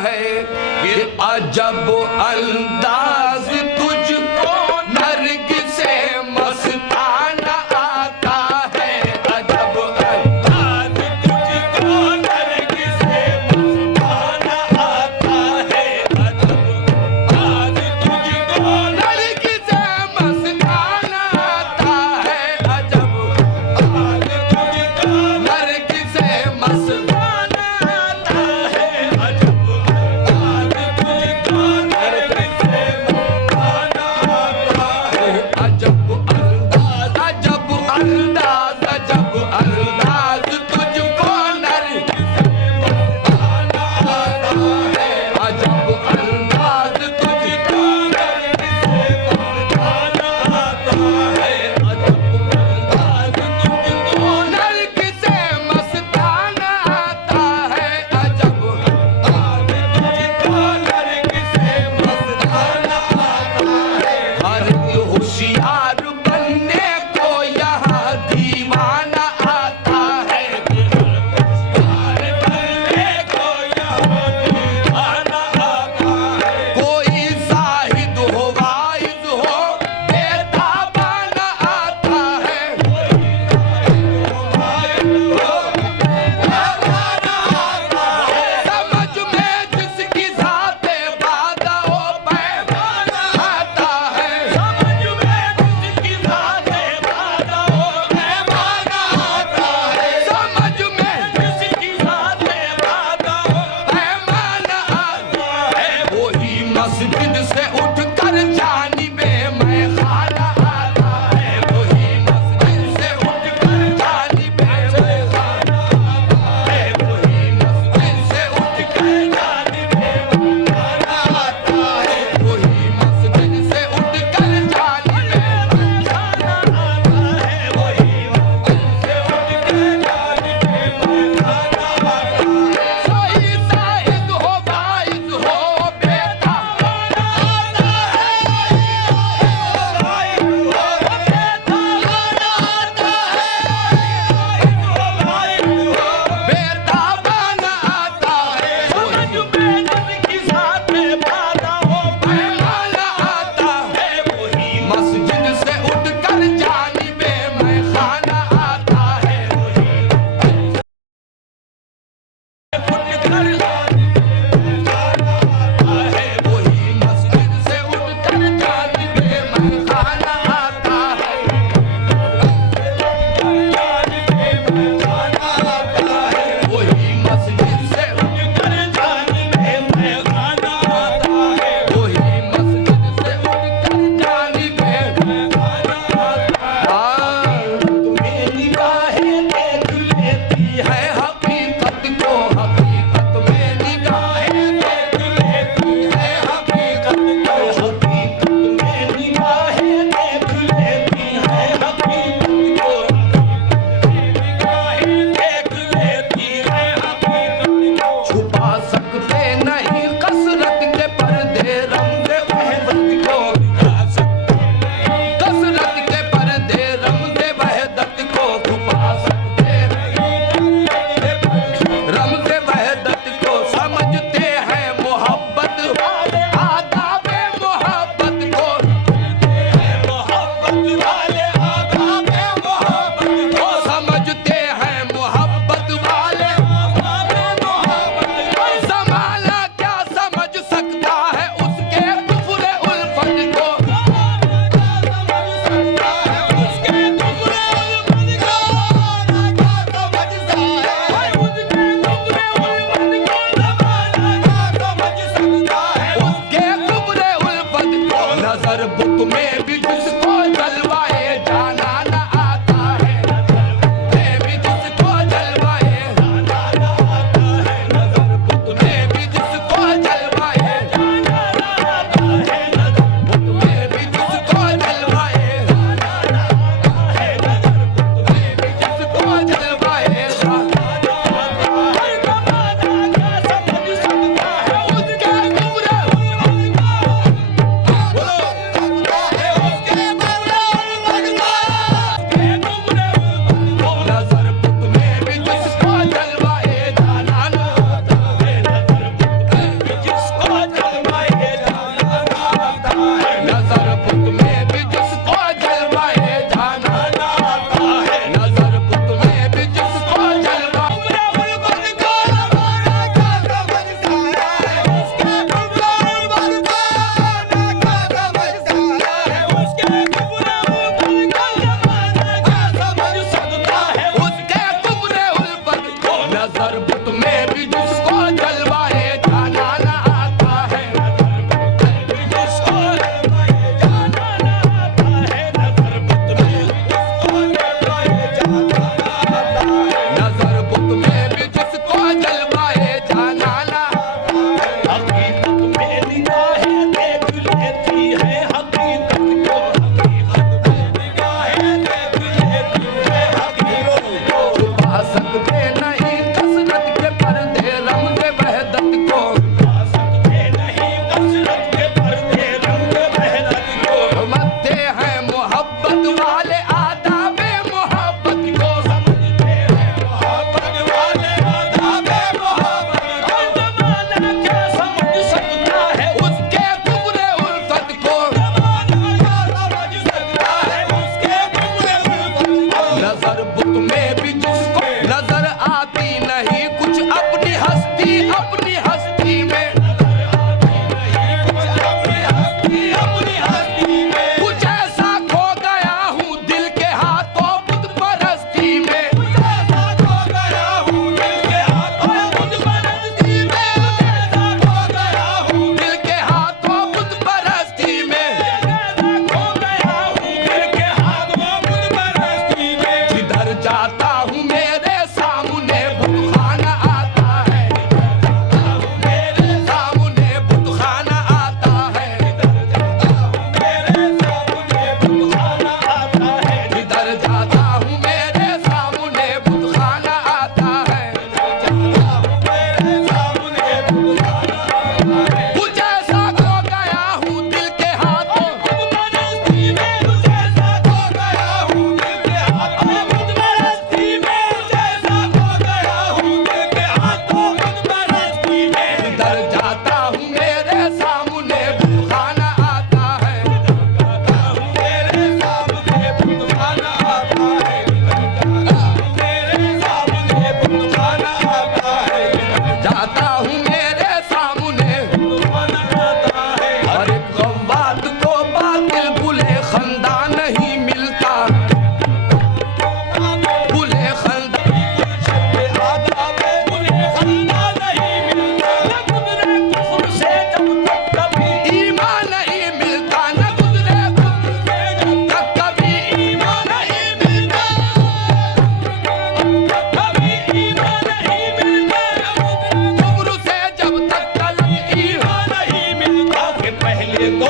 है कि अजब अंदाज तुझको नर्ग से मस्ताना आता है। अजब अंदाज तुझको नर्ग से मस्ताना आता है। अजब अंदाज तुझको नर्ग से मस्ताना आता है। अजब अंदाज तुझको नर्ग से मस्ताना आता है। अजब अंदाज तुझको नर्ग से मस्ताना आता है। अजब अंदाज अजब अंदाज अजब अंदाज तुझको नर्ग से मस्ताना आता है। अजब अंदाज तुझको नर्ग से मस्ताना आता है। अजब अंदाज तुझको नर्ग से मस्ताना आता है। अजब अंदाज तुझको नर्ग से मस्ताना आता है। हर होशियार बनने को यहाँ दीवाना आता है। होशियार बनने को यहाँ दीवाना आता है। कोई जाहिद हो वाइज हो बेताबाना आता है। कोई जाहिद हो वाइज हो बेताबाना आता है। समझ में जिसकी ज़ाते बादा हो पैमाना आता है। समझ में जिसकी ज़ाते बादा हो पैमाना आता है। समझ में जिसकी ज़ाते बादा हो पैमाना आता है। वही मस्जिद से उठकर जानिबे मैं खाना आता है। वही मस्जिद से उठकर जानिबे मैं खाना आता है। वही मस्जिद से उठकर जानिबे मैं खाना आता है। वही मस्जिद से उठकर जानिबे मैं खाना आता है। वही मस्जिद से उठकर जानिबे मैं खाना आता है। कोई जाहिद हो वाइज हो बेताबाना आता है। बेताबाना आता है। समझ में जिसकी ज़ाते बादा हो पैमाना आता है। वही मस्जिद से उठकर जानिबे मैं खाना आता है। वही उठकर जानिबे मैं खाना आता है। वही मस्जिद से उठकर जानिबे मैं खाना आता है। जानिबे मैं खाना आता है। वही मस्जिद से उठकर जानिबे मैं खाना आता है। वही मस्जिद से उठकर जानिबे मैं खाना आता है। तुम्हें निगाहें देख लेती है हकीकत को। हकीकत में निगाहें देख लेती है हकीकत को। हकीकत में निगाहें देख लेती है हकीकत को। निगाहें देख लेती है हकीकत को। छुपा सकते नहीं कसरत के पर्दे रंगे वहदत को। कसरत के पर्दे रंगे वहदत को। छुपा सकते नहीं रंगे वहदत को। समझते हैं मोहब्बत वाले आदाबे मोहब्बत को। मोहब्बत वाले आदाबे मोहब्बत को। समझते हैं मोहब्बत वाले आदाबे मोहब्बत को। ज़माना क्या समझ सकता है उसके कुफ्र उल्फत को। समझ सकता है उसके कुफ्र उल्फत को। ज़माना क्या समझ सकता है उसके कुफ्र उल्फत को। ज़माना क्या समझ सकता है उसके कुफ्र उल्फत को। नजर बुत में भी जिसको जलवाए जाना न आता है। नजर बुत में भी जिसको जलवाए जाना न आता है। नजर बुत में भी जिसको जलवाए जाना न आता है। नजर बुत में भी जिसको जलवाए जाना न आता है। नजर बुत में भी जिसको जलवाए जाना न आता है। ज़माना क्या समझ सकता है उसके कुफ्र उल्फत को। बोलो ये तो